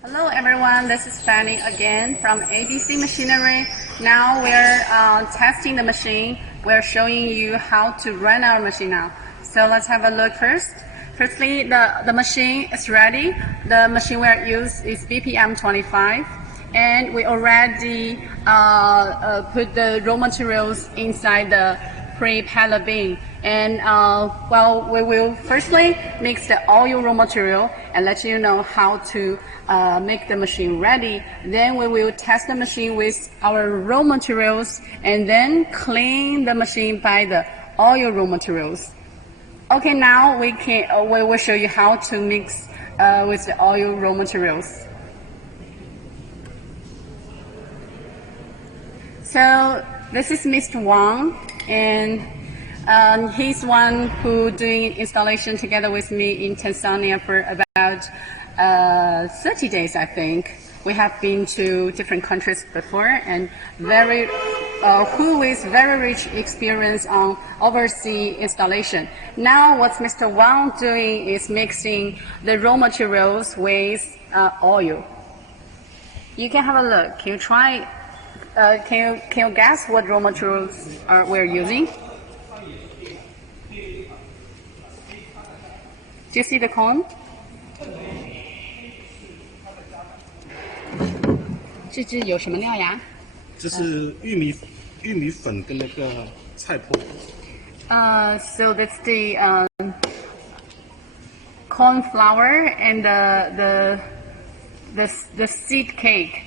Hello everyone, this is Fanny again from ABC Machinery. Now we're testing the machine. We're showing you how to run our machine now. So let's have a look first. Firstly, the machine is ready. The machine we're using is BPM 25. And we already put the raw materials inside the pre-pellet bin. And we will firstly mix the oil raw material and let you know how to make the machine ready. Then we will test the machine with our raw materials and then clean the machine by the oil raw materials. Okay, now we will show you how to mix with the oil raw materials. So this is Mr. Wang, and he's one who doing installation together with me in Tanzania for about 30 days, I think. We have been to different countries before, and who is very rich experience on overseas installation. Now what Mr. Wang doing is mixing the raw materials with oil. You can have a look. Can you try? Can you guess what raw materials we're using? Do you see the cone? 这支有什么料呀？这是玉米粉跟那个菜脯。So that's the corn flour and the seed cake,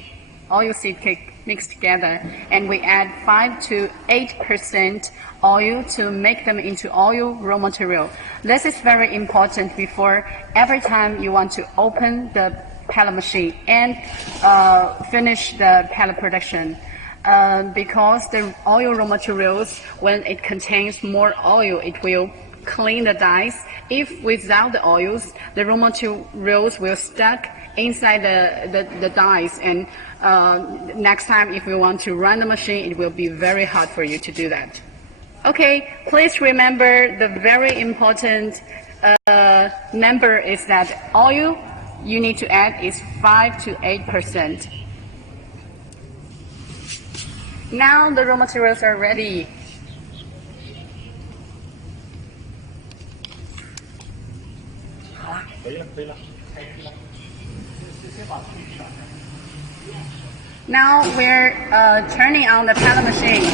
oil seed cake mixed together, and we add 5 to 8% oil to make them into oil raw material. This is very important before every time you want to open the pellet machine and finish the pellet production. Because the oil raw materials, when it contains more oil, it will clean the dies. If without the oils, the raw materials will stuck inside the dies, and next time if you want to run the machine, it will be very hard for you to do that. Okay, please remember the very important number is that oil you need to add is 5 to 8%. Now the raw materials are ready. Now we're turning on the pellet machine.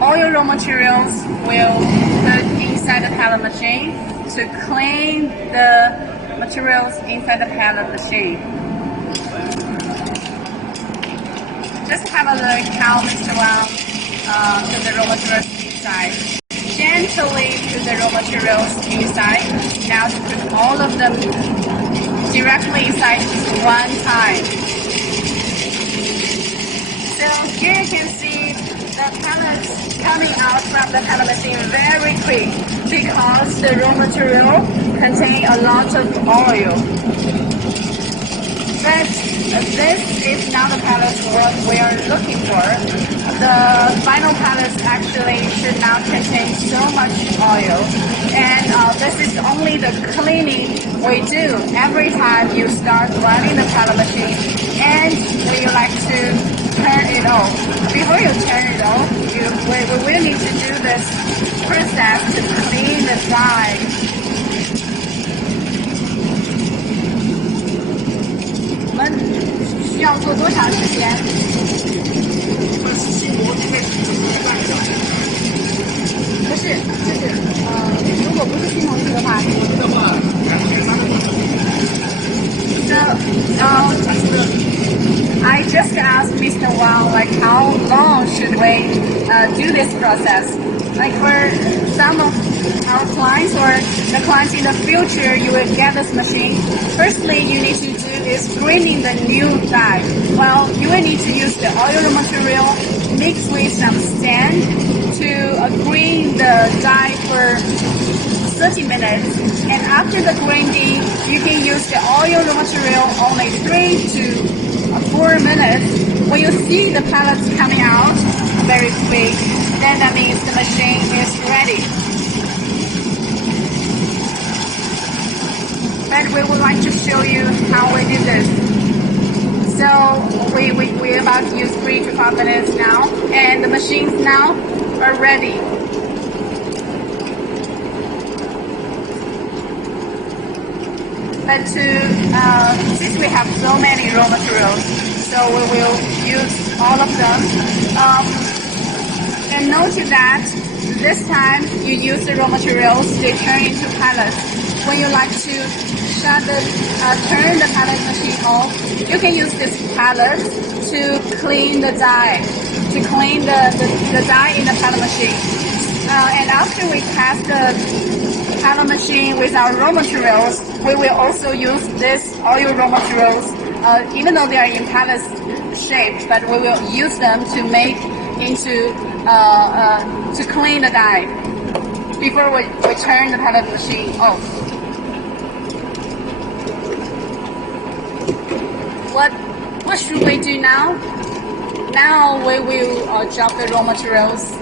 Oil raw materials will put inside the pellet machine to clean the materials inside the pellet machine. Just have a look how Mr. Wang put the raw materials inside. Gently put the raw materials inside. Now to put all of them directly inside one time. So here you can see the pellets coming out from the pellet machine very quick because the raw material contain a lot of oil. But this is not the pellets what we are looking for. The final pellets actually should not contain so much oil. And this is only the cleaning we do every time you start running the pellet machine and when you like to turn it off. Before you turn it off, we will need to do this process to clean the die. 我们需要做多长时间？不是，就是如果不是新模具的话I just asked Mr. Wang like how long should we do this process? Like for some of our clients or the clients in the future, you will get this machine. Firstly, you need to do is grinding the new die. Well, you will need to use the oil material mixed with some sand to grind the die for 30 minutes. And after the grinding, you can use the oil material only 3 to 4 minutes. When you see the pellets coming out very quick, then that means the machine is ready. about to use 3 to 5 minutes now, and the machines now are ready. But since we have so many raw materials, so we will use all of them. And note that this time you use the raw materials, they turn into pellets. When you like to turn the pellet machine off, you can use this pellet to clean the dye, to clean the dye in the pellet machine. And after we test the pellet machine with our raw materials, we will also use this oil raw materials, even though they are in pellet shape, but we will use them to make into to clean the dye before we turn the pellet machine off. What should we do now? Now we will drop the raw materials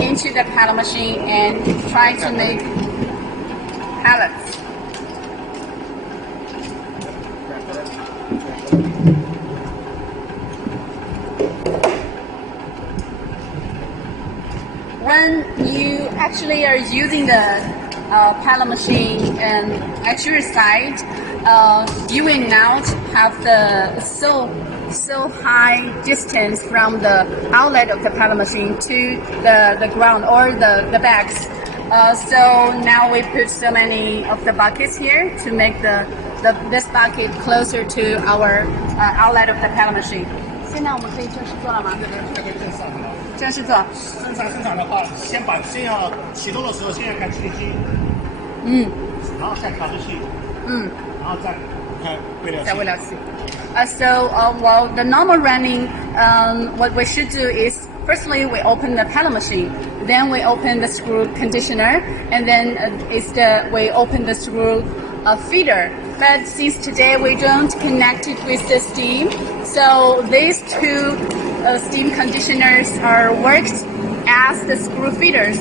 into the pellet machine and try to make pellets. When you actually are using the pellet machine and at your side, you will not have the so high distance from the outlet of the pellet machine to the ground or the bags. So now we put so many of the buckets here to make this bucket closer to our outlet of the pellet machine. 现在我们可以正式做了吗？这边可以正上了。正式做。生产的话，先要启动的时候，先要开机，然后再调制器，然后再开煨料器。Well, the normal running, what we should do is firstly we open the pellet machine, then we open the screw conditioner, and then we open the screw feeder. But since today we don't connect it with the steam, so these two steam conditioners are worked as the screw feeders.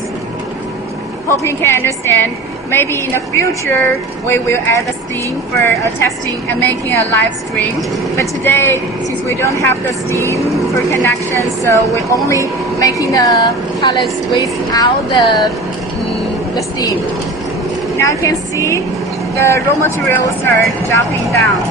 Hope you can understand. Maybe in the future we will add the steam for testing and making a live stream. But today, since we don't have the steam for connection, so we're only making the pellets without the steam. Now you can see the raw materials are dropping down.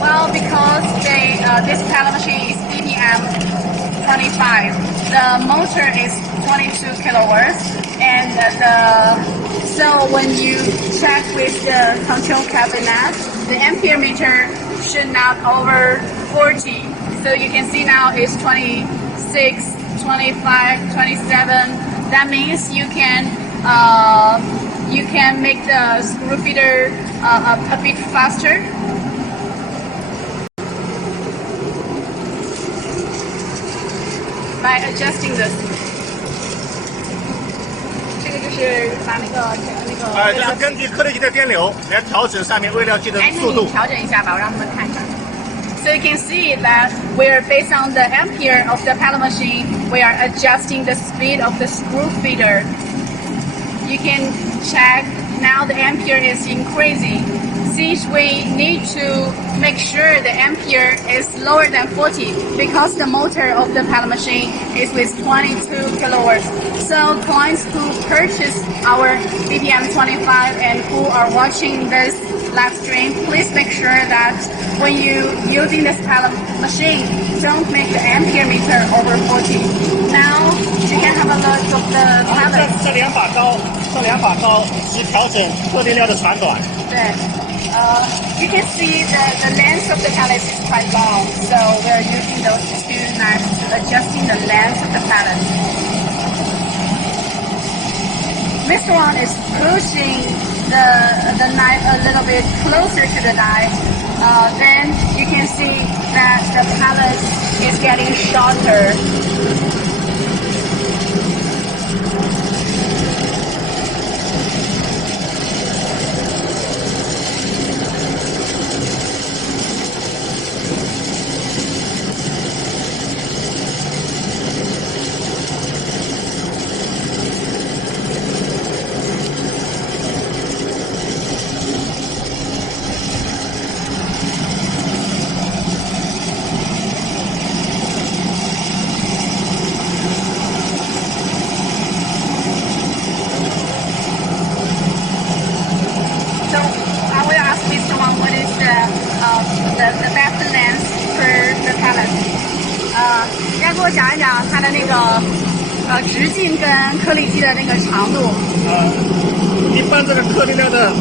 Well, because this pellet machine is BPM 25, the motor is 22 kilowatts, and so when you check with the control cabinet, the ampere meter should not over 40. So you can see now it's 26, 25, 27. That means you can make the screw feeder a bit faster. By adjusting this. 这个就是把那个就是根据颗粒机的电流来调整上面煨料机的速度。调整一下吧，我让他们看一下。So you can see that we're based on the ampere of the pellet machine, we are adjusting the speed of the screw feeder. You can check now the ampere is increasing. Since we need to make sure the ampere is lower than 40 because the motor of the pellet machine is with 22 kilowatts. So clients who purchase our BPM 25 and who are watching this live stream, please make sure that when you using this pellet machine, don't make the ampere meter over 40. Now you can have a look of the pellet. 这两把刀以及调整特定料的长短。对。You can see the length of the pellet is quite long, so we're using those two knives to adjusting the length of the pellet. This one is pushing the knife a little bit closer to the die. Then you can see that the pellet is getting shorter. 直径跟颗粒机的那个长度。一般这个颗粒量的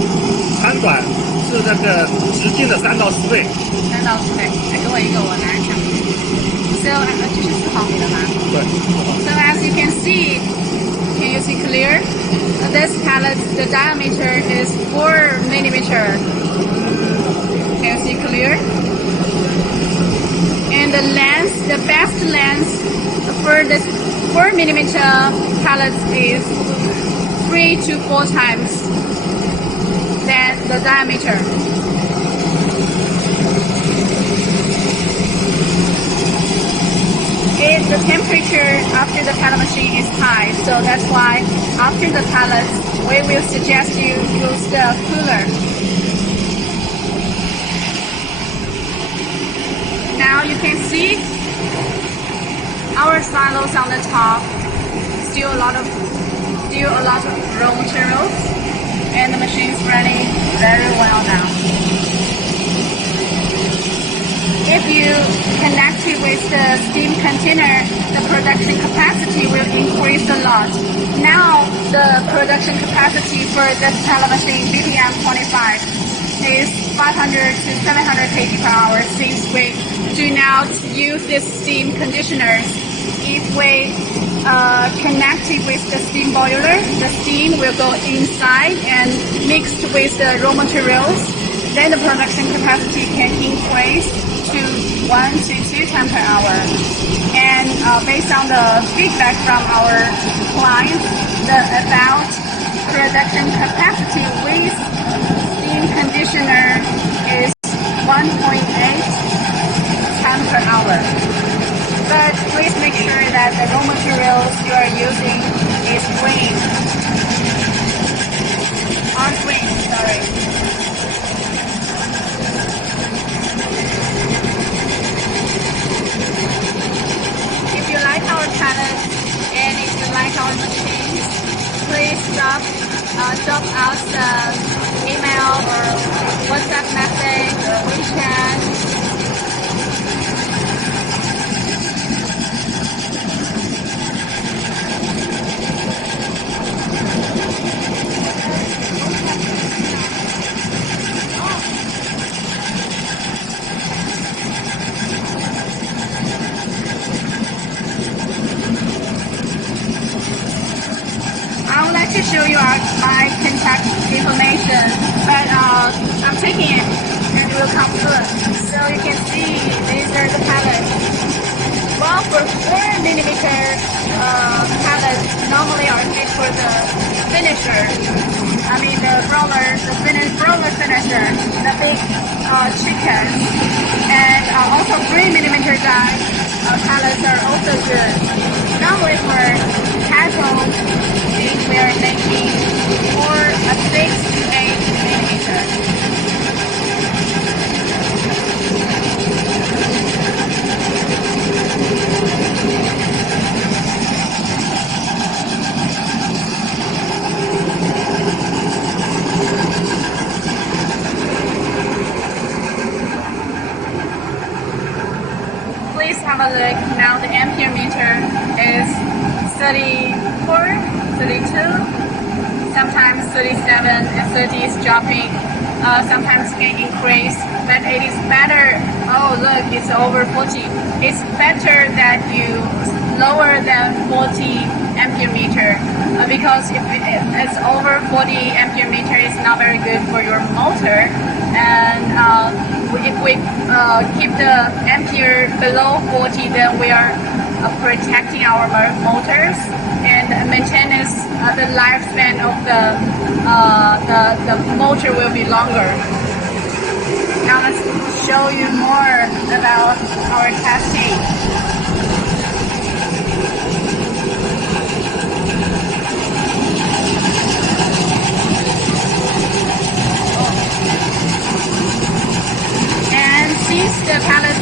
长短是这个直径的3到10倍。3到10倍，来给我一个，我拿一下。So 这是4毫米的吗？对。So as you can see, can you see clear? This pellet, the diameter is 4 millimeter. Can you see clear? And the length, the best length for this 4 millimeter pellet is 3 to 4 times than the diameter. The temperature after the pellet machine is high, so that's why after the pellets, we will suggest you use the cooler. Now you can see our silos on the top, still a lot of raw materials, and the machine is running very well now. If you connect it with the steam container, the production capacity will increase a lot. Now the production capacity for this pellet machine BPM 25 is 500 to 700 kg per hour since we do not use these steam conditioners. If we connect it with the steam boiler, the steam will go inside and mixed with the raw materials. Then the production capacity can increase to 1 to 2 tons per hour. And based on the feedback from our clients, about production capacity with steam conditioner is 1.8 tons per hour. But please make sure that the raw materials you are using is green. Are green, sorry. If you like our channel and if you like our machines, please drop us an email or WhatsApp message or WeChat. To show you my contact information, but I'm taking it and it will come soon. So you can see these are the pellets. Well, for 4 millimeter pellets normally are made for the finisher. I mean the broiler finisher, the big chicken, and also 3 millimeter die pellets are also good. Normally for cattle, we are making for a 6 to 8 millimeter. Please have a look. Now the ampere meter is 34. 32, sometimes 37 and 30 is dropping, sometimes can increase, but it is better. Oh look, it's over 40. It's better that you lower than 40 ampere meter because if it's over 40 ampere meter, it's not very good for your motor. And if we keep the ampere below 40, then we are protecting our motors and maintenance. The lifespan of the motor will be longer. Now let's show you more about our testing. And since the pellet,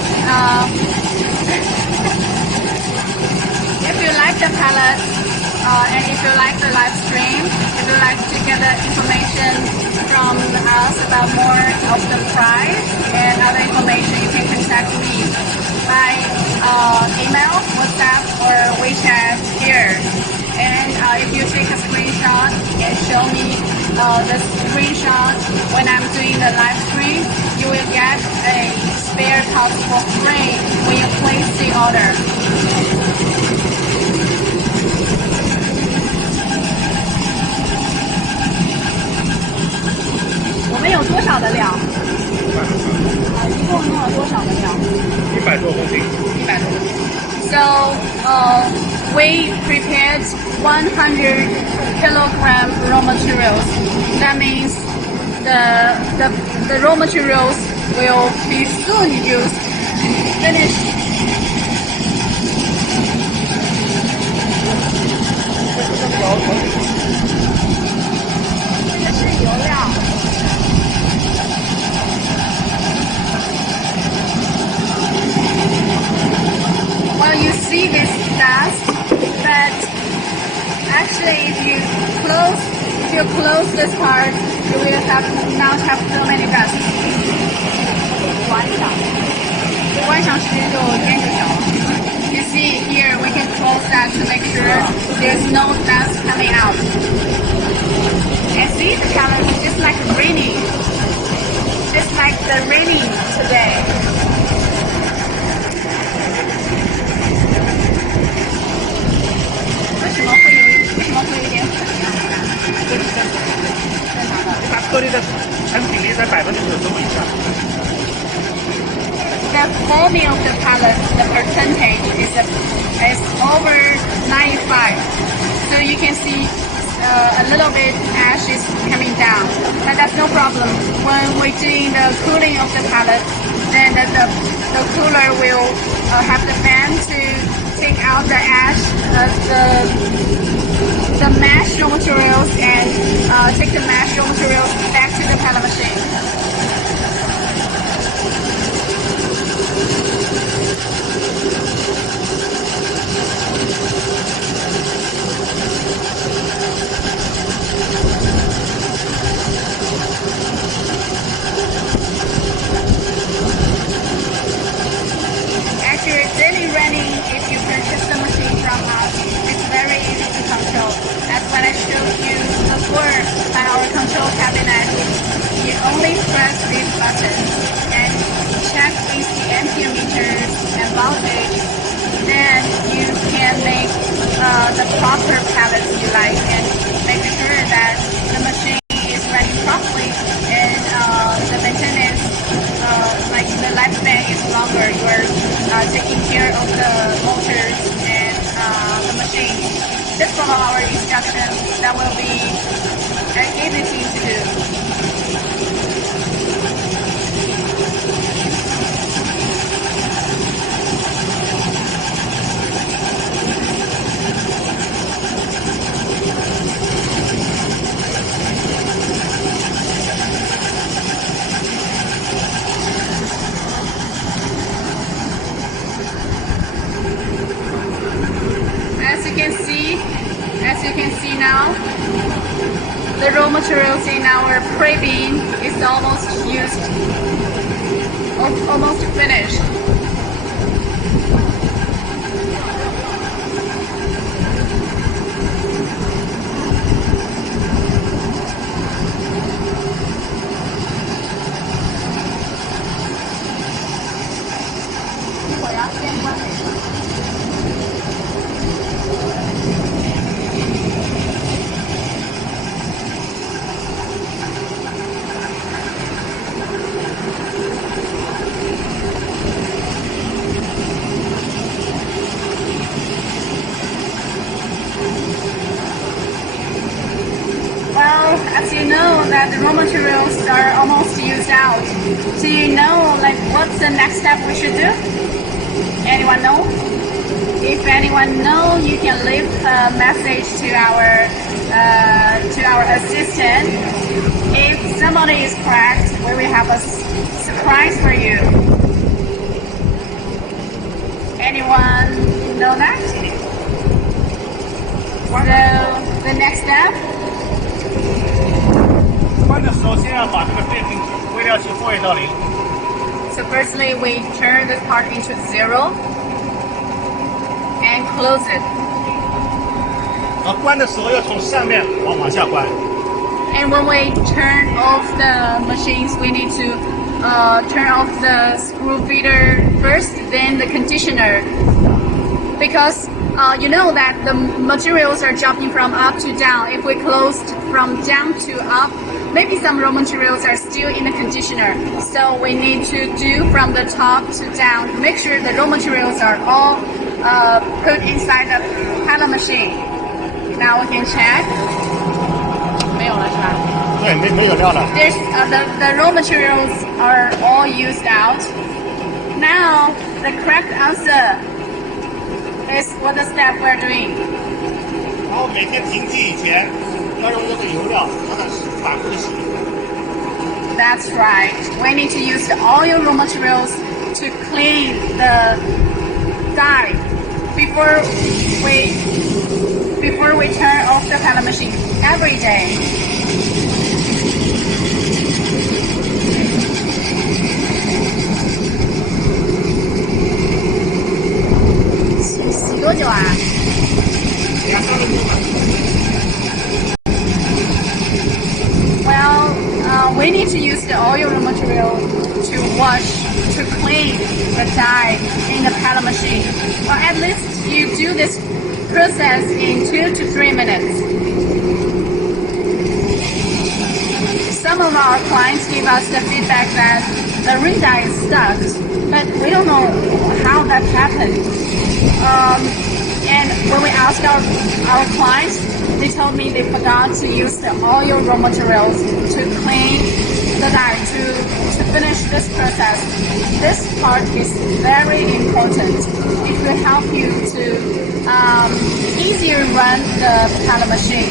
if you like the pellet, And if you like the live stream, if you like to get the information from us about more of the price and other information, you can contact me by email, WhatsApp, or WeChat here. And if you take a screenshot and show me the screenshot when I'm doing the live stream, you will get a spare part for free when you place the order. 我们有多少的料？一共弄了多少的料100多公斤。？100多公斤。So we prepared 100 kilogram raw materials. That means the raw materials will be soon used, finished. 这个是油料。Well, you see this dust, but actually if you close this part, you will not have so many dust. 关上时间就烟就小了。You see here, we can close that to make sure there's no dust coming out. And see the color is just like raining. Just like the raining today. 为什么会有一点粉呀？这是正常的。它颗粒的成比例在95%以上。The foaming of the pellet, the percentage is over 95. So you can see a little bit ash is coming down, but that's no problem. When we're doing the cooling of the pellet, then the cooler will have the fan to take out the ash, the mesh raw materials, and take the mesh raw materials back to the pellet machine. Actually, it's really running if you purchase the machine from us. It's very easy to control. As when I showed you before by our control cabinet, you only press this button and check with the ampere meters and voltage. Then you can make the proper pellets you like and make sure that the machine is running properly and the maintenance, like the lifespan is longer. You're taking care of the motors and the machine. Just follow our instructions. That will be an easy thing to do. As you can see now, the raw materials in our pre-bean is almost used, almost finished. As you know that the raw materials are almost used out. Do you know what's the next step we should do? Anyone know? If anyone know, you can leave a message to our assistant. If somebody is correct, we will have a surprise for you. Anyone know that? So step. 关的时候，先要把这个电瓶微料器复位到0。So firstly, we turn this part into 0 and close it. 关的时候要从上面往下关。And when we turn off the machines, we need to turn off the screw feeder first, then the conditioner. Because you know that the materials are jumping from up to down. If we closed from down to up, maybe some raw materials are still in the conditioner. So we need to do from the top to down to make sure the raw materials are all put inside the pellet machine. Now we can check. 没有了是吧？对，没有料了。There's the raw materials are all used out. Now the correct answer is what the step we're doing. 然后每天停机以前要用这个油料让它反复的洗。That's right. We need to use the oil raw materials to clean the die before we turn off the pellet machine every day. 洗多久啊2、3分钟吧。Well, we need to use the oil raw material to wash, to clean the dye in the pellet machine. Or at least you do this process in 2 to 3 minutes. Some of our clients give us the feedback that the ring dye is stuck, but we don't know how that happened. And when we asked our clients, they told me they forgot to use the oil raw materials to clean the dye to finish this process. This part is very important. It will help you to easier run the pellet machine.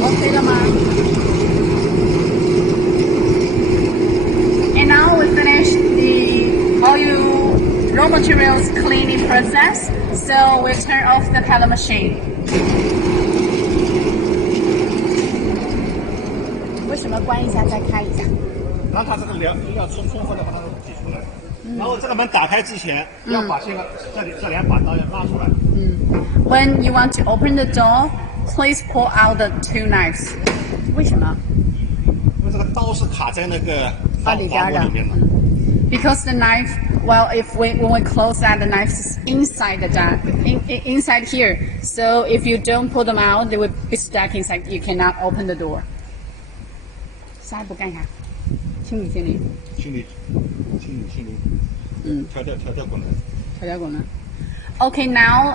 Okay 了吗？ And now we finish the oil raw materials cleaning process. So we turn off the pellet machine. 为什么关一下再开一下？让它这个料充分的把它挤出来。然后这个门打开之前，要把这两把刀要拉出来。When you want to open the door, please pull out the 2 knives. 为什么？因为这个刀是卡在那个防火里面的。Because the knife, well, when we close that, the knife is inside the die, inside here. So if you don't pull them out, they will be stuck inside. You cannot open the door. 下一步干啥？清理。调掉功能。Okay, now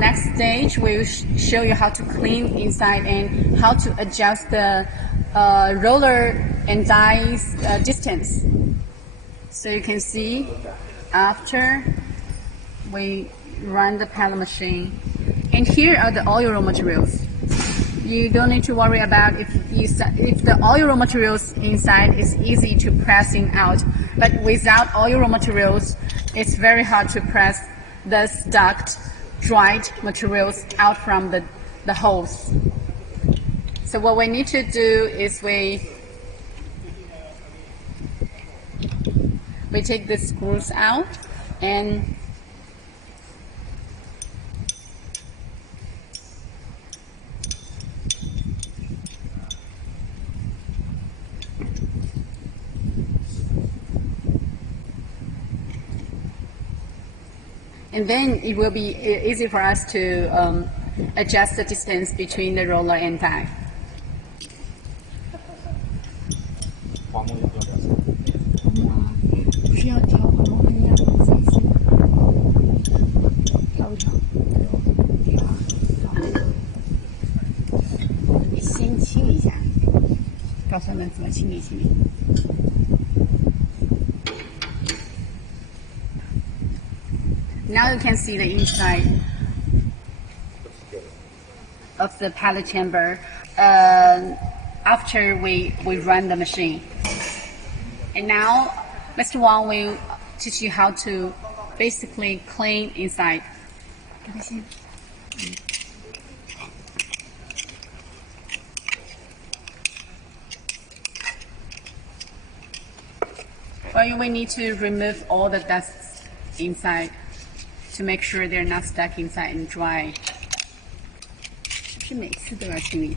next stage we will show you how to clean inside and how to adjust the roller and die's distance. So you can see after we run the pellet machine, and here are the oil raw materials. You don't need to worry about if the oil raw materials inside is easy to pressing out, but without oil raw materials, it's very hard to press the stuck, dried materials out from the holes. So what we need to do is we take the screws out and then it will be easy for us to adjust the distance between the roller and die. 不需要调黄毛跟样子，调一调。先清一下，告诉我们怎么清理。Now you can see the inside of the pellet chamber after we run the machine. And now Mr. Wang will teach you how to basically clean inside. Well, we need to remove all the dust inside to make sure they're not stuck inside and dry. 是不是每次都要清理？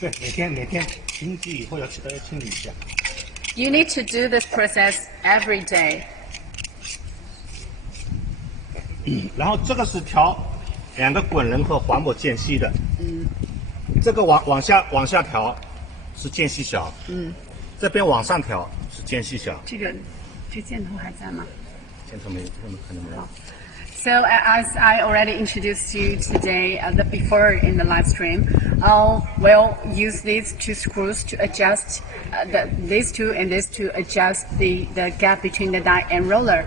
对，每天清洗以后要记得要清理一下。You need to do this process every day. 然后这个是调2个滚轮和环膜间隙的。这个往下调是间隙小。这边往上调是间隙小。这箭头还在吗？箭头没，可能没有。So as I already introduced you today, before in the live stream, we'll use these 2 screws to adjust these 2 and these to adjust the gap between the die and roller.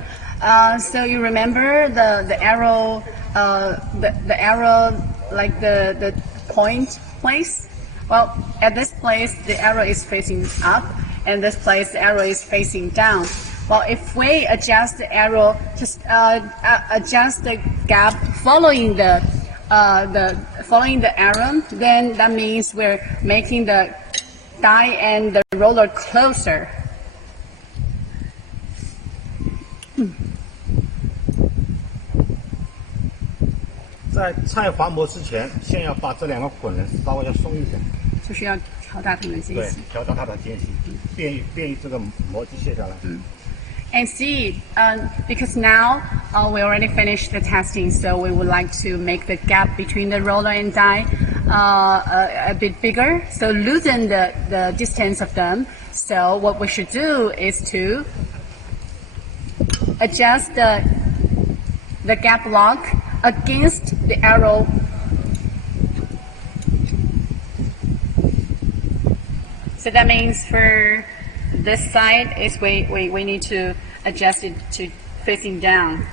So you remember the arrow, the arrow like the point place? Well, at this place the arrow is facing up, and this place the arrow is facing down. Well, if we adjust the arrow, just adjust the gap following the arrow, then that means we're making the die and the roller closer. 在拆环膜之前，先要把这2个滚轮稍微要松一下，就是要调大它们的间隙。对，调到它的间隙，便于这个膜机卸下来。And see, because now we already finished the testing, so we would like to make the gap between the roller and die a bit bigger, so loosen the distance of them. So what we should do is to adjust the gap lock against the arrow. So that means for this side is we need to adjust it to facing down.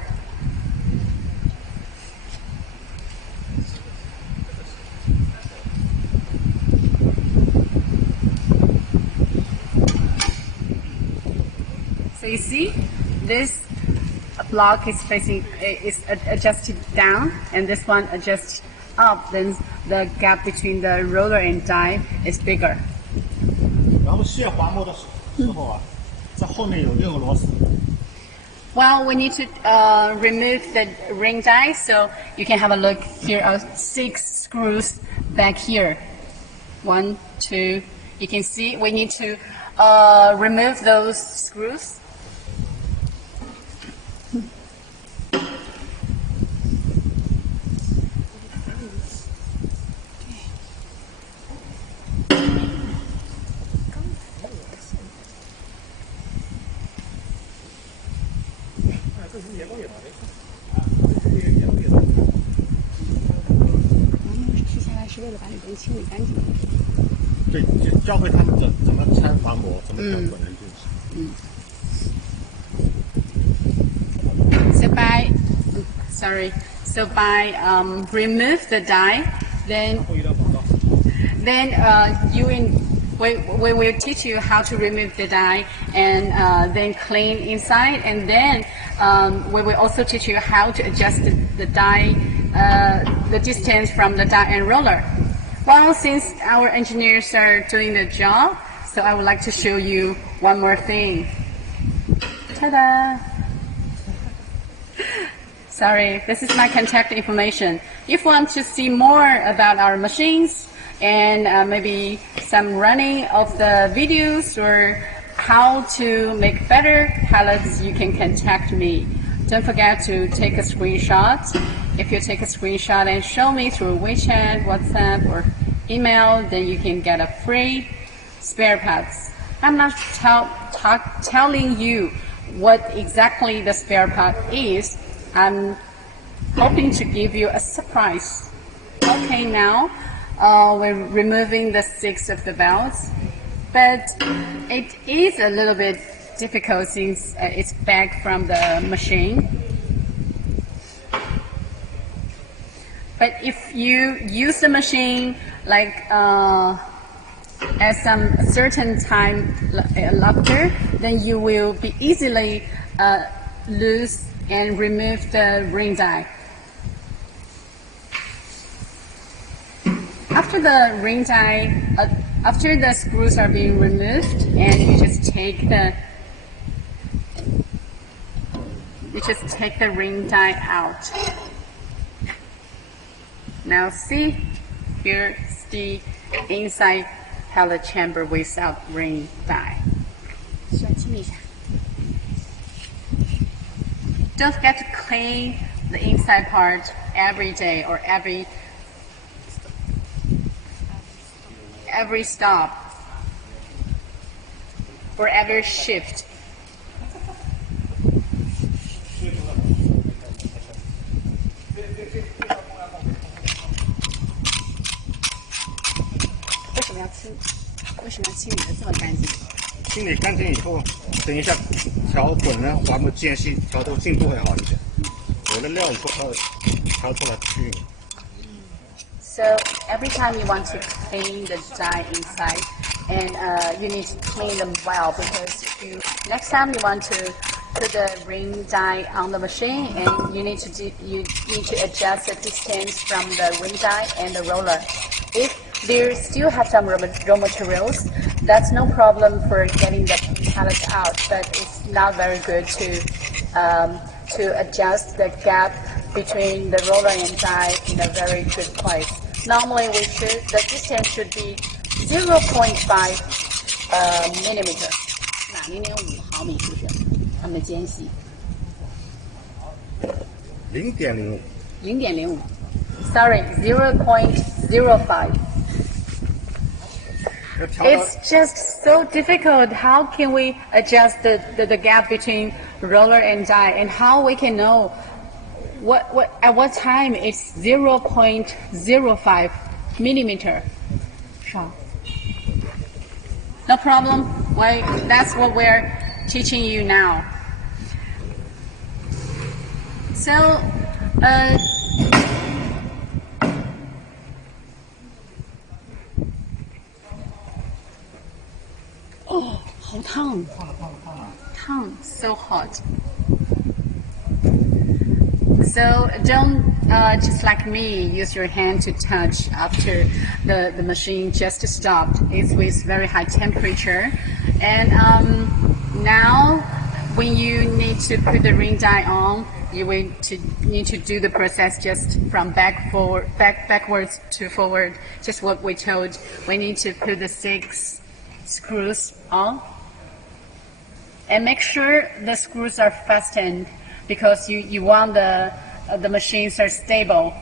So you see, this block is adjusted down, and this one adjusts up. Then the gap between the roller and die is bigger. 然后卸环膜的时候啊，在后面有6个螺丝。Well, we need to remove the ring die, so you can have a look. Here are 6 screws back here. 1, 2. You can see we need to remove those screws.对，教会他们怎么拆环膜，怎么调滚轮进去。So by remove the die, then we will teach you how to remove the die and then clean inside, and then we will also teach you how to adjust the die, the distance from the die and roller. Well, since our engineers are doing the job, so I would like to show you one more thing. Ta-da! Sorry, this is my contact information. If you want to see more about our machines and maybe some running of the videos or how to make better pellets, you can contact me. Don't forget to take a screenshot. If you take a screenshot and show me through WeChat, WhatsApp, or email, then you can get a free spare parts. I'm not telling you what exactly the spare part is. I'm hoping to give you a surprise. Okay, now we're removing the 6 of the belts, but it is a little bit difficult since it's back from the machine. But if you use the machine like at some certain time after, then you will be easily loose and remove the ring die. After the ring die, after the screws are being removed, and you just take the You just take the ring die out. Now see, here's the inside pellet chamber without ring die. Don't forget to clean the inside part every day or every stop or every shift.清理干净以后，等一下调滚轮环不间隙，调这个进度会好一些。有了料以后，调出来均匀。So every time you want to clean the die inside, and you need to clean them well because next time you want to put the ring die on the machine, and you need to adjust the distance from the ring die and the roller. If there still have some raw materials, that's no problem for getting the pellets out, but it's not very good to adjust the gap between the roller and die in a very good place. Normally, the distance should be 0.5 millimeter. 0.5毫米是不是？它们的间隙。0.05。0.05。Sorry, 0.05. It's just so difficult. How can we adjust the gap between roller and die, and how we can know at what time it's 0.05 millimeter? Sure. No problem. That's what we're teaching you now. So, 好烫 so hot. So don't just like me use your hand to touch after the machine just stopped. It's with very high temperature, and now when you need to put the ring die on, you will need to do the process just from backwards to forward. Just what we told. We need to put the 6 screws on. And make sure the screws are fastened because you want the machines are stable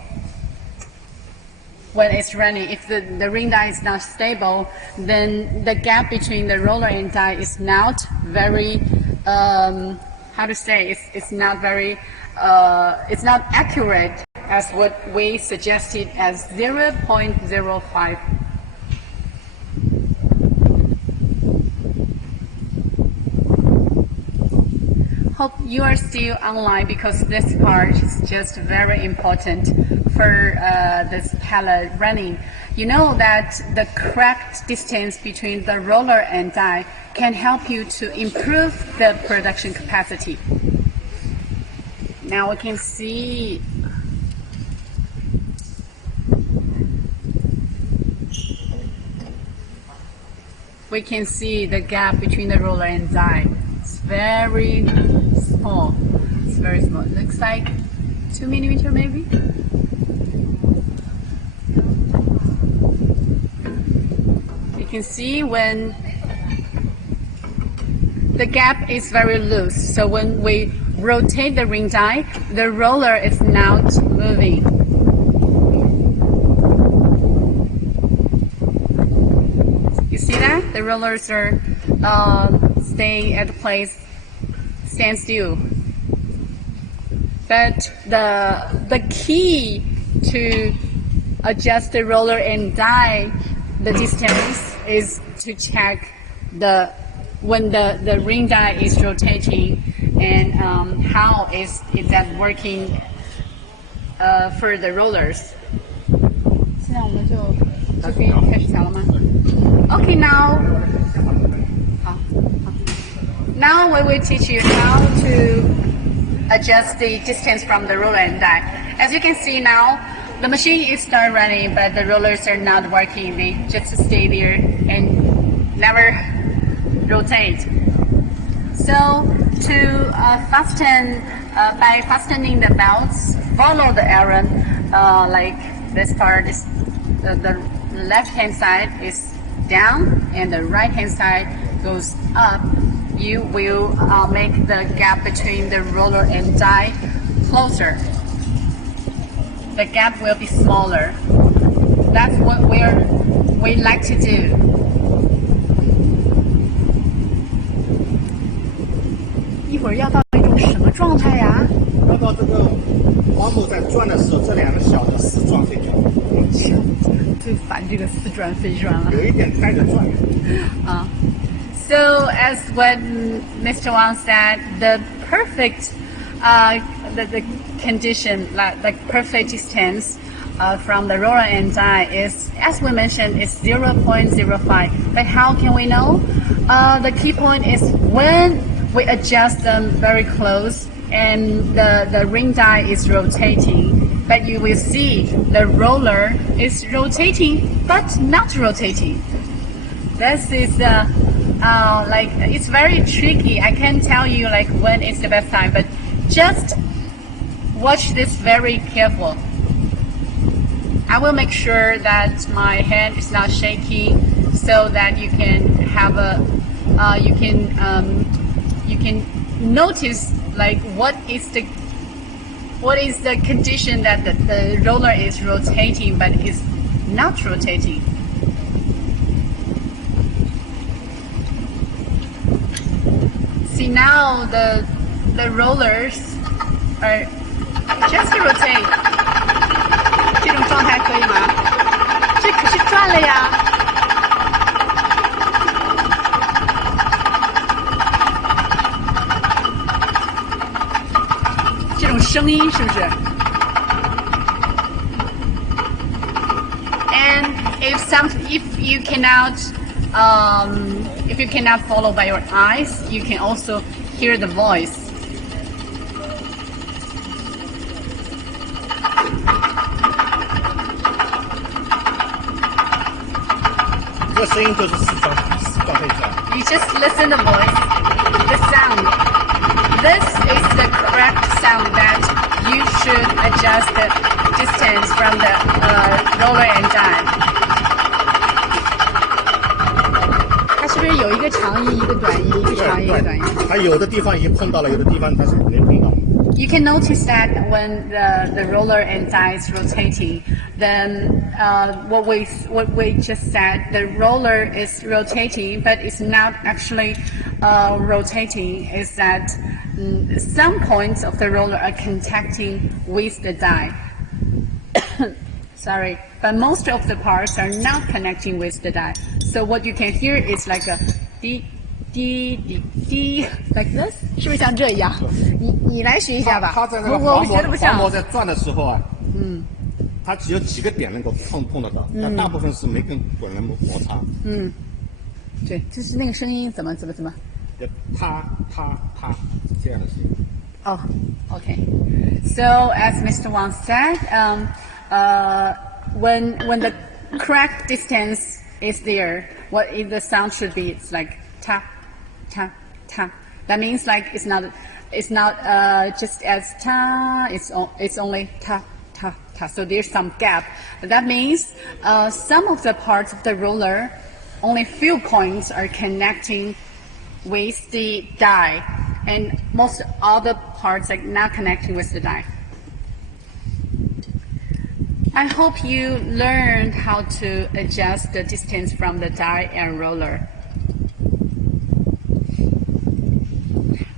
when it's running. If the ring die is not stable, then the gap between the roller and die is not very it's not very it's not accurate as what we suggested as 0.05. Hope you are still online because this part is just very important for this pellet running. You know that the correct distance between the roller and die can help you to improve the production capacity. Now we can see the gap between the roller and die. It's very small. It's very small. It looks like 2 millimeter maybe. You can see when the gap is very loose. So when we rotate the ring die, the roller is not moving. You see that? The rollers are staying at the place, stand still. But the key to adjust the roller and die the distance is to check when the ring die is rotating and how is that working for the rollers. 现在我们就可以开始调了吗？ Okay, now we will teach you how to adjust the distance from the roller and die. As you can see now, the machine is start running, but the rollers are not working. They just stay there and never rotate. So to fasten by fastening the belts, follow the iron, like this part is the left hand side is down and the right hand side goes up. You will make the gap between the roller and die closer. The gap will be smaller. That's what we like to do. 一会儿要到一种什么状态呀？要到这个花木在转的时候，这两个小的丝状飞转，最烦这个丝转飞转了。有一点带着转。So as what Mr. Wang said, the perfect the condition, like perfect distance from the roller and die is, as we mentioned, is 0.05. But how can we know? The key point is when we adjust them very close and the ring die is rotating. But you will see the roller is rotating, but not rotating. This is like it's very tricky. I can't tell you like when is the best time, but just watch this very careful. I will make sure that my hand is not shaky, so that you can have you can notice like what is the condition that the roller is rotating but is not rotating. See, now the rollers are just rotate. 这种状态可以吗？这可是转了呀！这种声音是不是？ And if you cannot follow by your eyes, you can also hear the voice. 这声音就是丝状飞转。You just listen the voice, the sound. This is the correct sound that you should adjust the distance from the roller and die. 它是不是有一个长音，一个短音，一个长音，一个短音？它有的地方已经碰到了，有的地方它是没碰到。You can notice that when the roller and die is rotating, then what we just said, the roller is rotating, but it's not actually rotating. Is that some points of the roller are contacting with the die. Sorry, but most of the parts are not connecting with the die. So what you can hear is like a dee dee dee dee, like this. 是不是像这样？你来学一下吧。它在那个我觉得不像黄膜在转的时候啊，它只有几个点能够碰得到，但大部分是没跟滚轮摩擦。对，就是那个声音怎么？就啪这样的声音。Oh, okay. So as Mr. Wang said, when the correct distance is there, what the sound should be? It's like tap, tap, tap. That means like it's not just as ta. It's only tap, tap, tap. So there's some gap. That means some of the parts of the roller, only few points are connecting with the die, and most other parts are not connecting with the die. I hope you learned how to adjust the distance from the die and roller.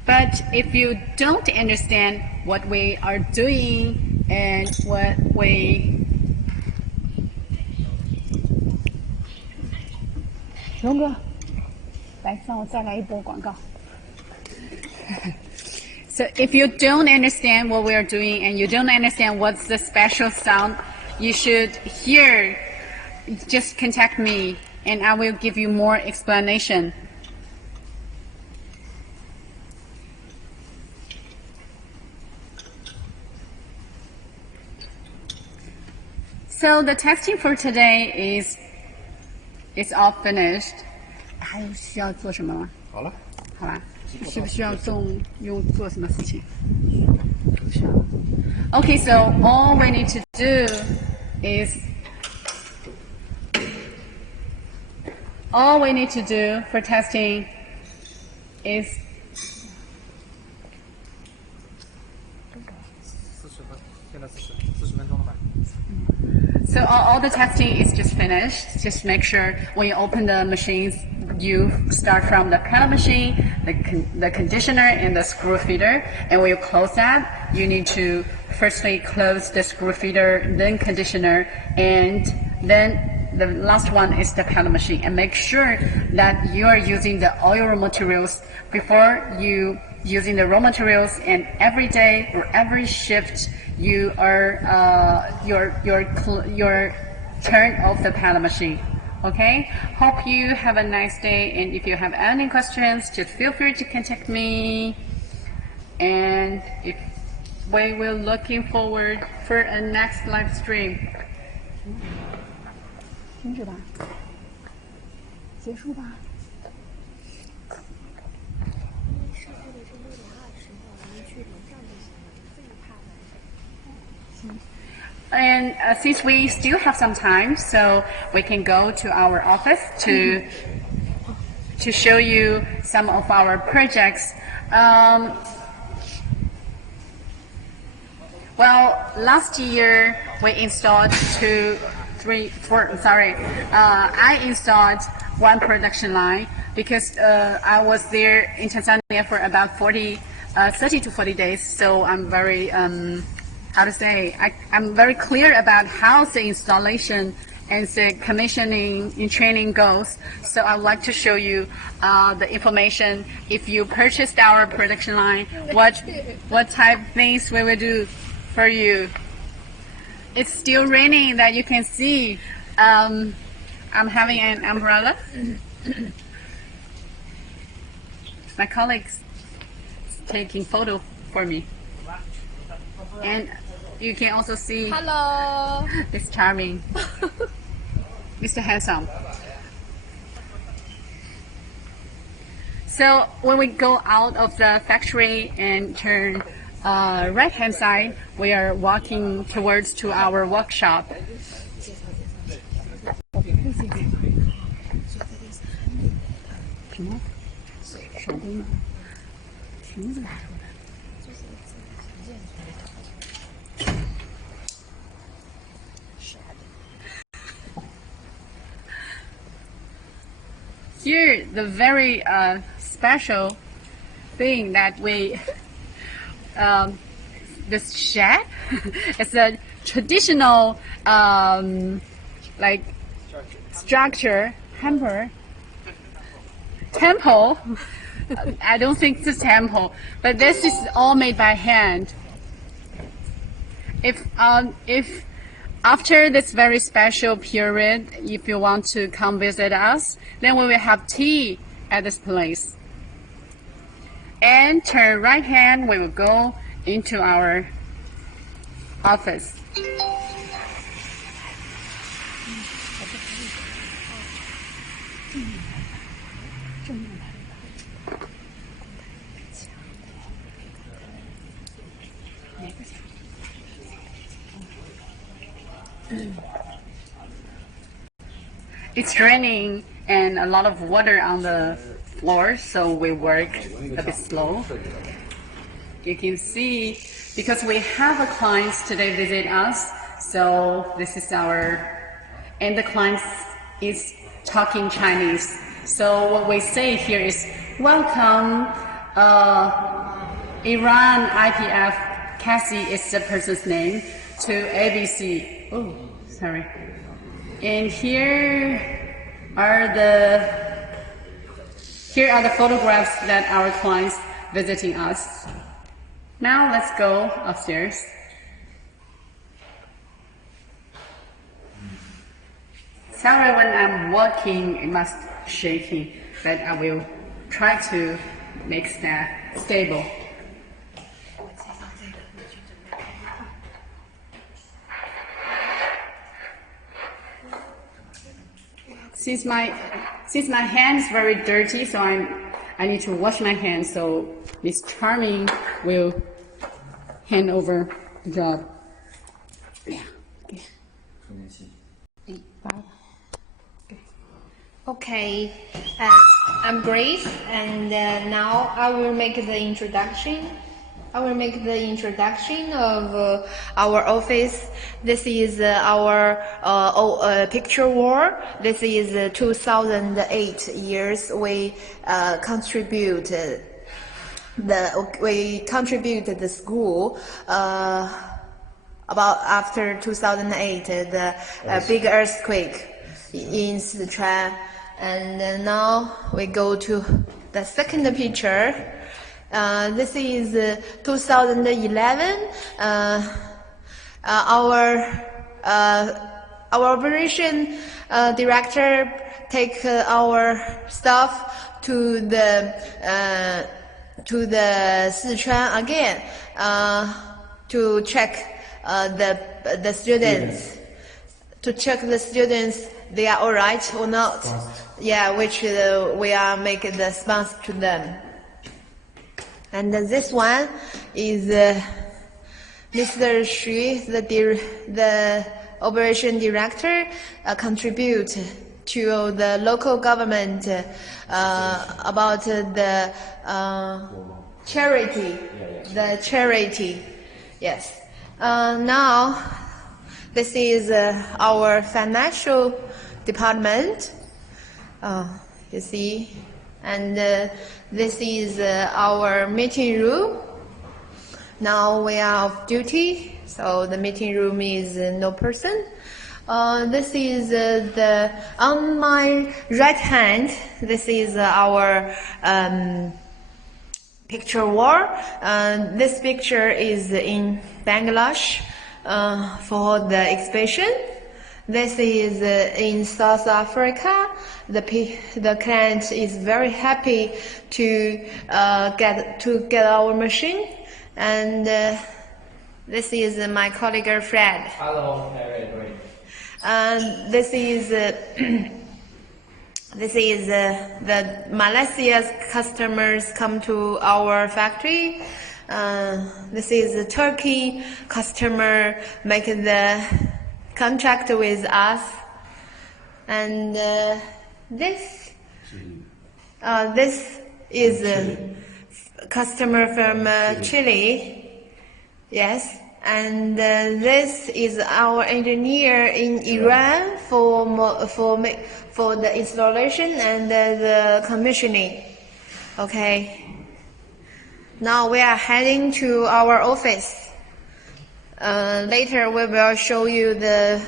But if you don't understand what we are doing and what we 龙哥，来，让我再来一波广告。 So if you don't understand what we are doing and you don't understand what's the special sound, you should hear, just contact me and I will give you more explanation. So the testing for today is all finished. 还有需要做什么吗？好了。好吧？需不需要做什么事情？ Okay, so all we need to do is for testing is so all the testing is just finished. Just make sure when you open the machines, you start from the pellet machine, the conditioner, and the screw feeder. And when you close that, you need to firstly close the screw feeder, then conditioner, and then the last one is the pellet machine. And make sure that you are using the oil raw materials before you using the raw materials, and every day or every shift you are your turn off the pellet machine. Okay, hope you have a nice day, and if you have any questions, just feel free to contact me. And if we will looking forward for a next live stream. 停止吧，结束吧。And since we still have some time, so we can go to our office to show you some of our projects. Well, last year we installed I installed one production line because I was there in Tanzania for about 30 to 40 days. So I'm very I'm very clear about how the installation and the commissioning and training goes. So I'd like to show you the information. If you purchased our production line, what type of things we will do for you. It's still raining that you can see. I'm having an umbrella. My colleagues taking photo for me. And you can also see Hello. this charming Mr. Handsome. So when we go out of the factory and turn right hand side, we are walking towards to our workshop. Here, the very special thing that we, this shed, it's a traditional like structure, temple. I don't think it's a temple, but this is all made by hand. If after this very special period, if you want to come visit us, then we will have tea at this place. And turn right hand, we will go into our office. It's raining and a lot of water on the floor, so we work a bit slow. You can see, because we have a client today visit us, so this is and the client is talking Chinese. So what we say here is, welcome, Iran IPF, Cassie is the person's name, to ABC. Oh, sorry. And here are the photographs that our clients visiting us. Now let's go upstairs. Sorry, when I'm walking, it must shaking, but I will try to make that stable. Since my hand is very dirty, so I need to wash my hands. So Miss Charming will hand over the job. Yeah. Okay, I'm Grace, and now I will make the introduction. I will make the introduction of our office. This is our picture wall. This is 2008 years. We contributed the school about after 2008 the big earthquake in Sichuan. And now we go to the second picture. This is 2011. Our operation director take our staff to the Sichuan again to check the students. To check the students, they are all right or not. Yeah, which we are making the response to them. And this one is Mr. Xu, the operation director, contribute to the local government about the charity. The charity, yes. Now, this is our financial department. You see, and this is our meeting room. Now we are off duty, so the meeting room is no person. This is on my right hand. This is our picture wall. This picture is in Bangladesh for the exhibition. This is in South Africa. The client is very happy to get our machine, and this is my colleague Fred. Hello, everybody. This is the Malaysia's customers come to our factory. This is the Turkey customer making the contract with us, and this is a customer from Chile. Yes, and this is our engineer in Iran for the installation and the commissioning. Okay. Now we are heading to our office. Later we will show you the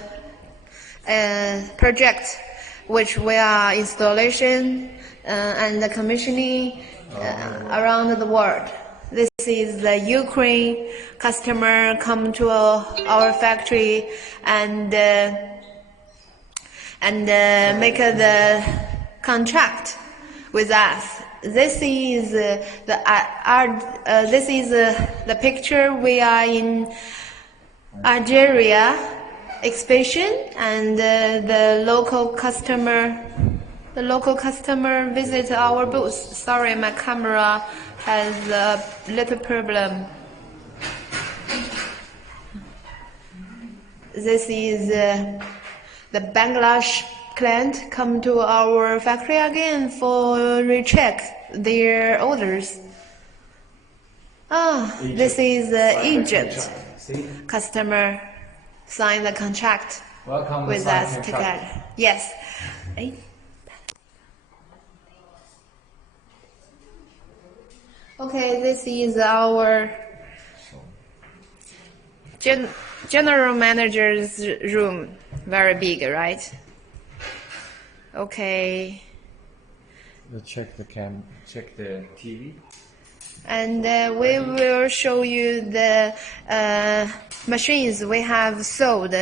project which we are installation and the commissioning around the world. This is the Ukraine customer come to our factory and make the contract with us. This is the picture. We are in Algeria exhibition, and the local customer visit our booth. Sorry, my camera has a little problem. This is the Bangladesh client come to our factory again for recheck their orders. This is Egypt customer sign the contract with us together. Yes. Okay, this is our general manager's room. Very big, right? Okay. We'll check the TV. And we will show you the machines we have sold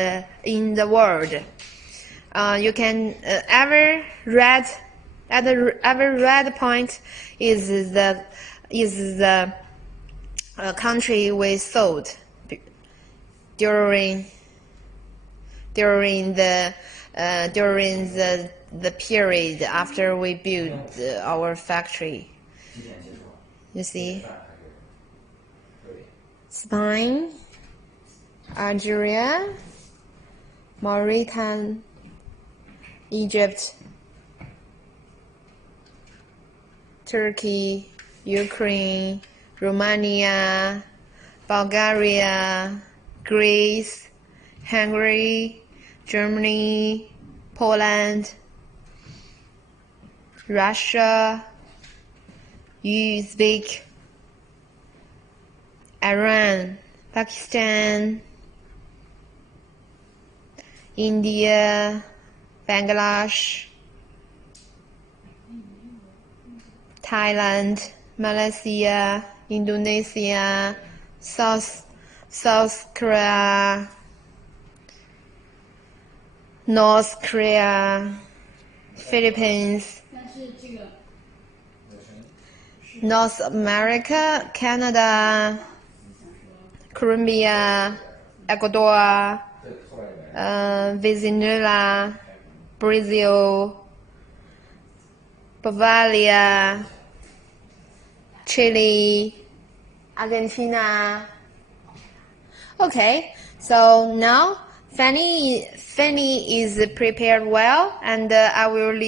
in the world. You can every red point is the country we sold during the period after we built our factory. You see? Spain, Algeria, Mauritania, Egypt, Turkey, Ukraine, Romania, Bulgaria, Greece, Hungary, Germany, Poland, Russia, Uzbek, Iran, Pakistan, India, Bangladesh, Thailand, Malaysia, Indonesia, South Korea, North Korea, Philippines, North America, Canada, Colombia, Ecuador, Venezuela, Brazil, Bavaria, Chile, Argentina. Okay, so now Fanny is prepared well, and I will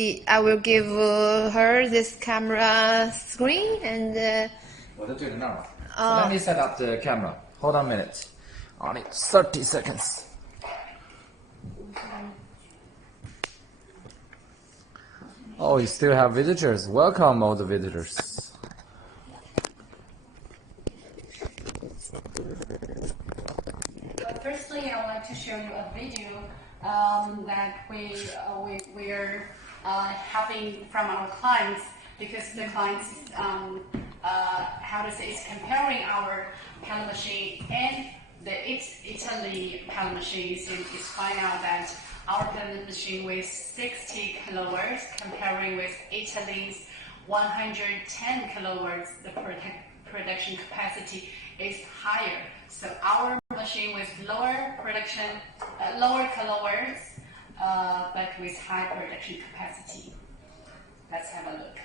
give her this camera screen and. 我的对着那儿吧。So let me set up the camera. Hold on a minute. I need 30 seconds. Oh, you still have visitors. Welcome, all the visitors. Firstly, I would like to show you a video that we're having from our clients, because the clients is comparing our pellet machine and the Italy pellet machines, and is find out that our pellet machine with 60 kilowatts comparing with Italy's 110 kilowatts, the production capacity is higher. So our machine with lower production, lower kilowatts, but with high production capacity. Let's have a look.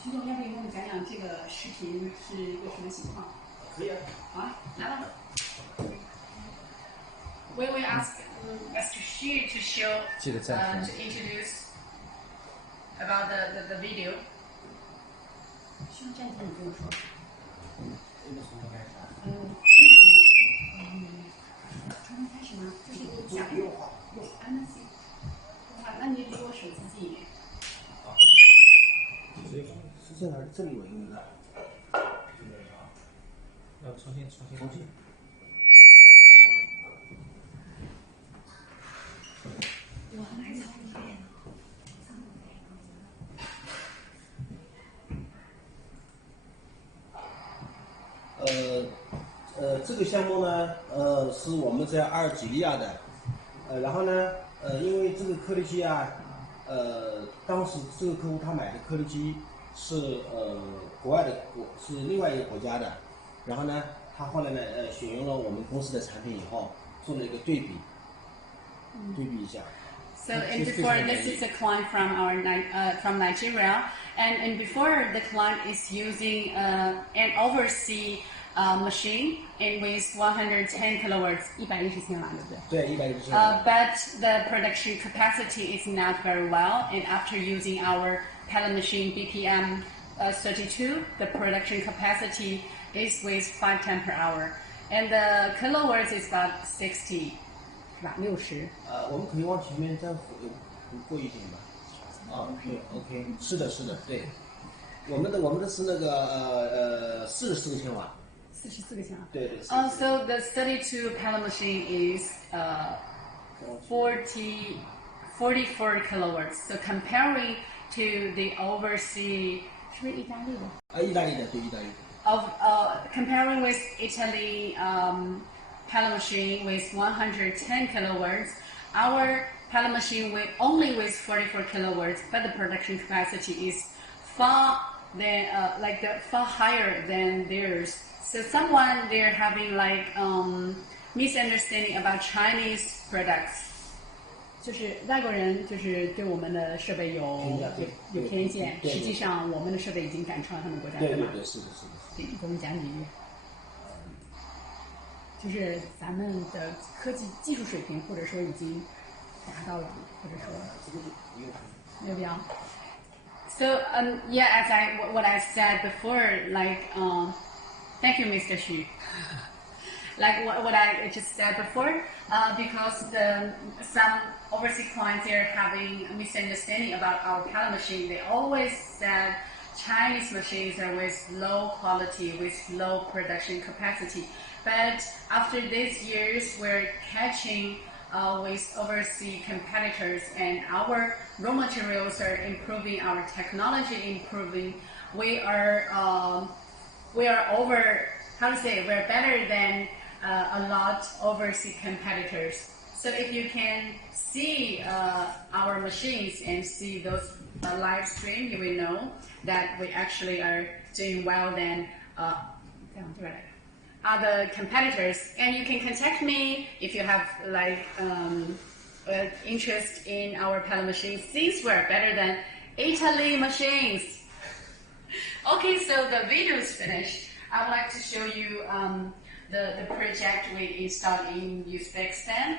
徐总，要不你给我们讲讲这个视频是一个什么情况？可以啊。啊，来吧。We will ask Mr. Xu to show, to introduce about the video. 需要暂停，你跟我说。从头开始吗？就是讲右滑，右滑。那行。好，那你离我手机近一点。是在哪里？这里有一个的。要重新。这个项目呢，是我们在阿尔及利亚的，然后呢，因为这个颗粒机啊，当时这个客户他买的颗粒机是国外的，是另外一个国家的，然后呢，他后来呢，选用了我们公司的产品以后，做了一个对比一下。So, and before, this is a client from from Nigeria, and before the client is using an overseas machine and with 110 kilowatts, 110千瓦，对不对？对，110。But the production capacity is not very well, and after using our pellet machine BPM 32, the production capacity is with 5 tons per hour, and the kilowatts is about 60. 是吧？60。我们可以往前面再过一点吧。OK， 是的，对。我们的是那个44个千瓦。44个千瓦。对。So the 32 pellet machine is 44 kilowatts. So comparing to the overseas, 是不是意大利的？意大利的，对，意大利。of comparing with Italy pellet machine with 110 kilowatts, our pellet machine with only with 44 kilowatts, but the production capacity is far far higher than theirs. So someone they're having misunderstanding about Chinese products. 就是外国人就是对我们的设备有偏见，对实际上我们的设备已经赶超了他们国家，吧？对对对，是的，是的。对，给我们讲几句。就是咱们的科技技术水平，或者说已经达到了，或者说没有必要。So yeah, as what I said before, thank you, Mr. Xu. Like what I just said before, because some overseas clients are having a misunderstanding about our pellet machine. They always said Chinese machines are with low quality, with low production capacity. But after these years, we're catching with overseas competitors, and our raw materials are improving, our technology improving. We are we're better than a lot overseas competitors. So if you can see our machines and see those live stream, you will know that we actually are doing well than other competitors. And you can contact me if you have interest in our pellet machines. These were better than Italy machines. Okay, so the video is finished. I would like to show you the project we installed in Uzbekistan.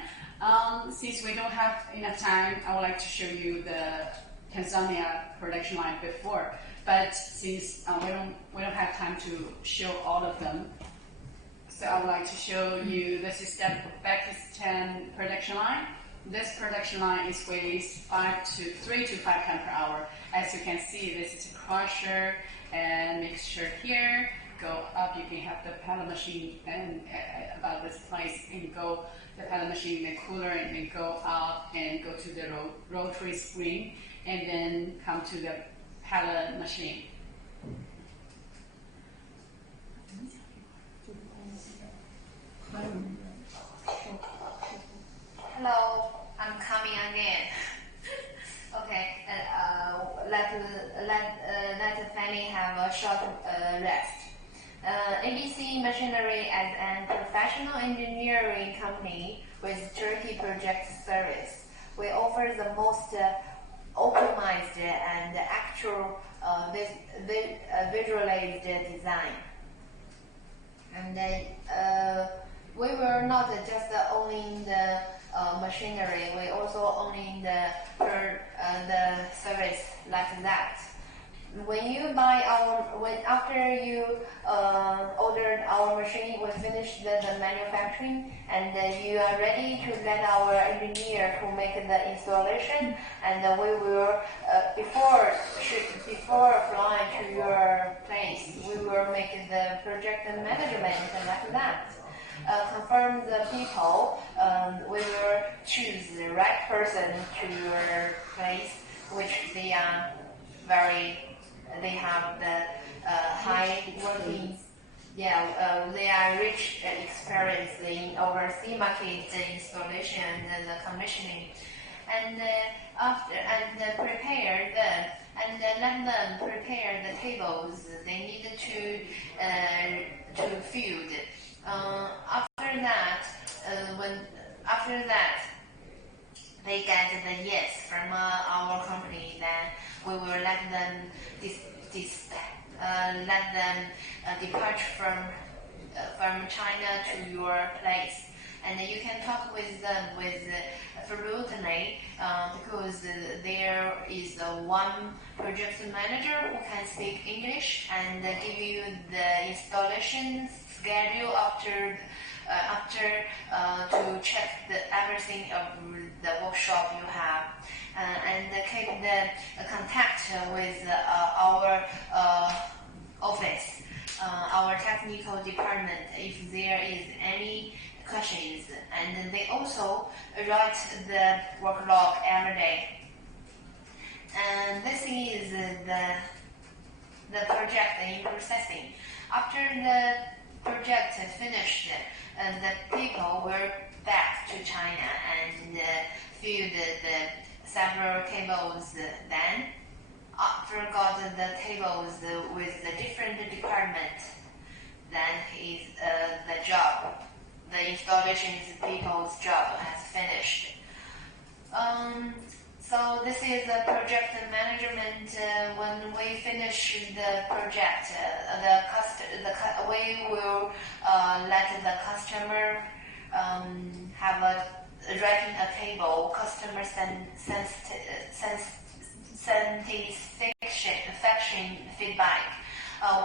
Since we don't have enough time, I would like to show you the Tanzania production line before. But since we don't have time to show all of them, so I would like to show you this is the Uzbekistan production line. This production line is with 3 to 5 tons per hour. As you can see, this is a crusher and mixture here. Go up, you can have the pellet machine and about this place, and go the pellet machine in the cooler, and then go up and go to the rotary spring, and then come to the pellet machine. Hello, I'm coming again. Okay, let Fanny have a short rest. ABC Machinery is a professional engineering company with Turkey project service. We offer the most optimized and actual visualized design. And we were not just owning the machinery, we also owning the service like that. When you buy after you ordered our machine, we finished the manufacturing, and you are ready to let our engineer to make the installation, and we will before flying to your place, we will make the project management like that. Confirm the people, we will choose the right person to your place, which they are they have the high working, they are rich experience in overseas market installation and the commissioning, and prepare let them prepare the tables they need to field. After that, they get the yes from our company, then we will let them depart from China to your place, and you can talk with them fluently because there is one project manager who can speak English and give you the installation schedule after to check everything of the workshop you have, and keep the contact with our office, our technical department if there is any questions, and they also write the work log every day. And this is the project in processing. After the project is finished, the people were back to China and filled the several tables. Then after got the tables with the different departments, then is the job. The installation people's job has finished. So this is the project management. When we finish the project, we will let the customer have a writing a table, customer satisfaction feedback.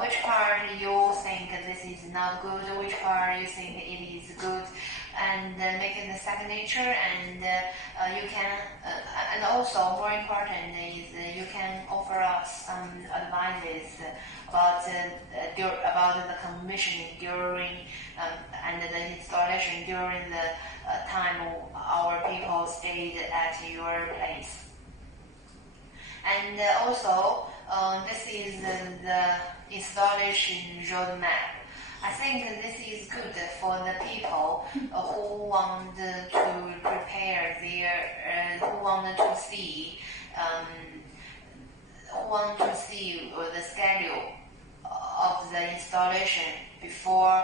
Which part you think this is not good, which part you think it is good, and make it the second nature, and you can, and also more important is you can offer us some advices about the commissioning during and the installation during the time our people stayed at your place. And also, this is the installation roadmap. I think this is good for the people who want to prepare who want to see the schedule of the installation before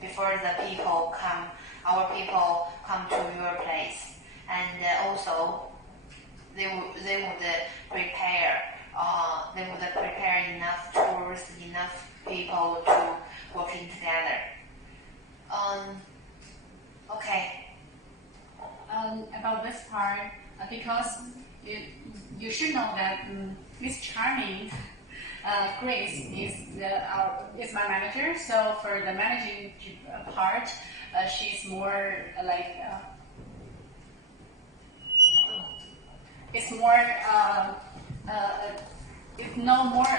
the people come, our people come to your place, and also they would prepare enough tools, enough people to working together. Okay. About this part, because you should know that Miss Charming, Grace is my manager. So for the managing part, she's more like. It's more, know more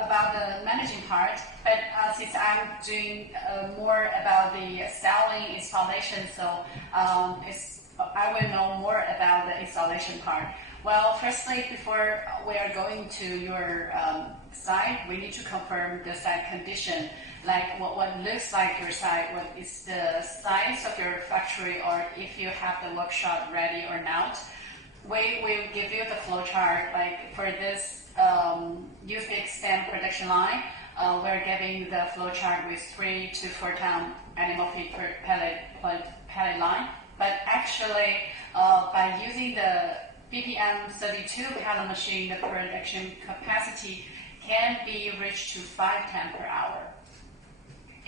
about the managing part, but since I'm doing more about the selling installation, so I will know more about the installation part. Well, firstly, before we are going to your site, we need to confirm the site condition, like what looks like your site, what is the size of your factory, or if you have the workshop ready or not. We will give you the flow chart. Like for this youth extend production line, we're giving the flow chart with 3 to 4 ton animal feed per pellet line. But actually, by using the BPM 32 pellet machine, the production capacity can be reached to 5 ton per hour.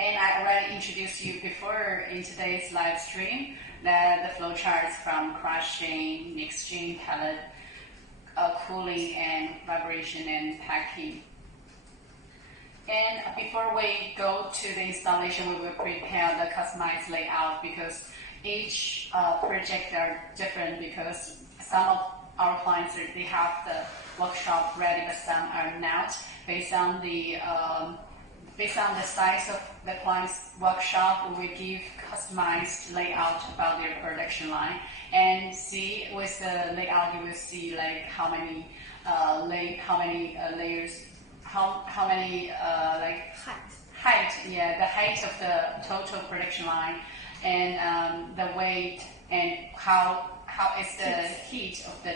And I already introduced you before in today's live stream that the flow charts from crushing, mixing, pellet, cooling, and vibration and packing. And before we go to the installation, we will prepare the customized layout because each project are different, because some of our clients, they have the workshop ready, but some are not, based on the size of the client's workshop. We give customized layout about their production line, and see with the layout you will see like how many layers, how many like height, yeah, the height of the total production line, and the weight, and how is the heat of the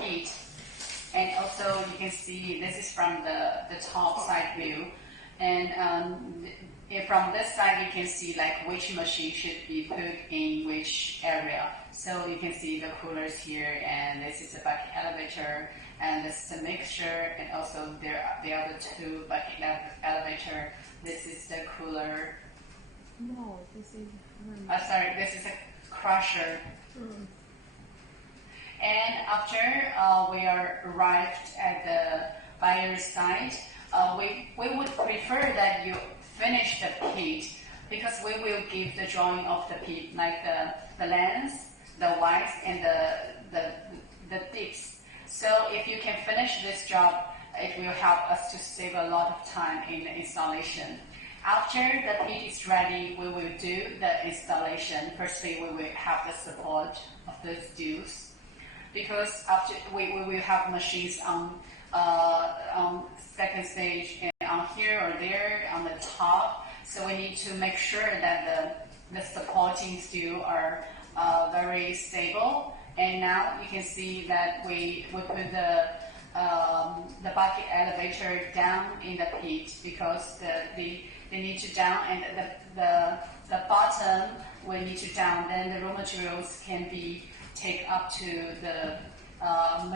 heat. And also you can see this is from the top side view. And from this side, you can see like which machine should be put in which area. So you can see the coolers here, and this is a bucket elevator, and this is a mixture, and also there are the other 2 bucket elevator. This is the cooler. No, this is. Sorry, this is a crusher. And after we are arrived at the buyer's site, we would prefer that you finish the pit, because we will give the drawing of the pit, like the length, the width, and the dips. So if you can finish this job, it will help us to save a lot of time in the installation. After the pit is ready, we will do the installation. Firstly, we will have the support of the dues, because after we will have machines on on second stage and on here or there on the top. So we need to make sure that the supporting steel are very stable. And now you can see that we put the bucket elevator down in the pit because they need to down, and the bottom will need to down. Then the raw materials can be taken up to the other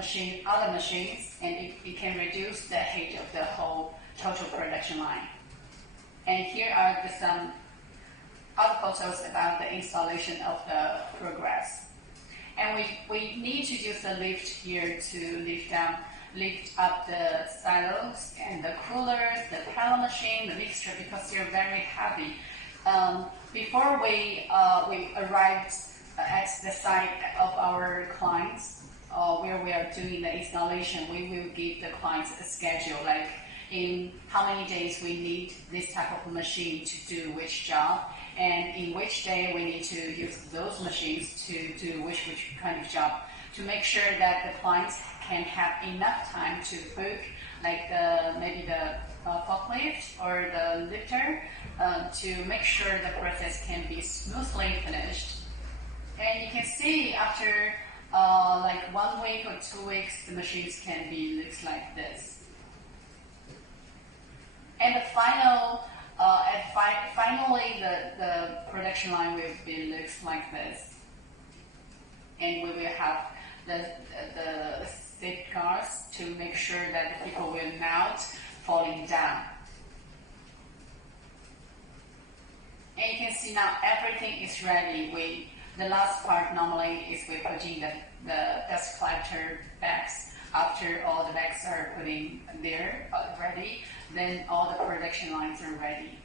machines, and it can reduce the heat of the whole total production line. And here are some other photos about the installation of the progress. And we need to use the lift here to lift up the silos and the coolers, the pellet machine, the mixture, because they're very heavy. Before we arrived at the site of our clients, where we are doing the installation, we will give the clients a schedule, like in how many days we need this type of machine to do which job, and in which day we need to use those machines to do which kind of job, to make sure that the clients can have enough time to book, like maybe the forklift or the lifter, to make sure the process can be smoothly finished. And you can see after like 1 week or 2 weeks, the machines can be looks like this. And the finally, the production line will be looks like this. And we will have the safeguards to make sure that the people will not falling down. And you can see now everything is ready. The last part normally is we putting the dust collector bags. After all the bags are put in there ready, then all the production lines are ready.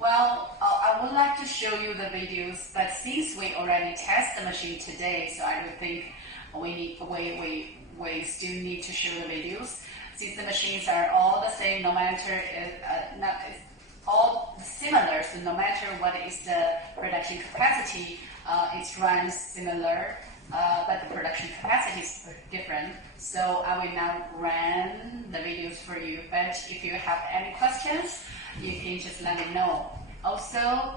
Well, I would like to show you the videos, but since we already test the machine today, so I don't think we still need to show the videos. Since the machines are all the same, no matter all similar, so no matter what is the production capacity, it runs similar, but the production capacity is different. So I will now run the videos for you, but if you have any questions, you can just let me know. Also,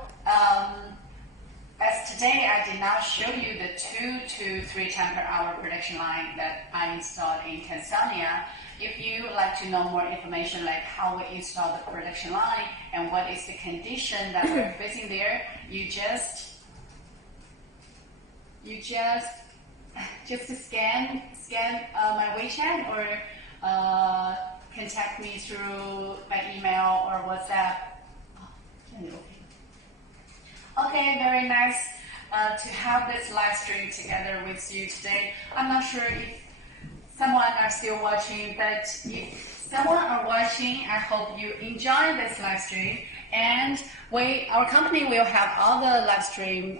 as today I did not show you the 2 to 3 times per hour production line that I installed in Tanzania. If you would like to know more information, like how we install the production line and what is the condition that we're facing there, you just scan my WeChat or contact me through my email or WhatsApp. Okay, very nice to have this live stream together with you today. I'm not sure if someone are still watching, but if someone are watching, I hope you enjoy this live stream. And our company will have other live stream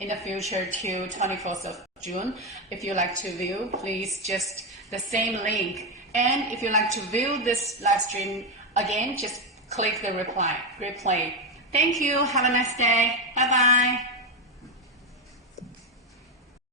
in the future till 24th of June. If you like to view, please just the same link. And if you like to view this live stream again, just click the replay. Thank you. Have a nice day. Bye-bye.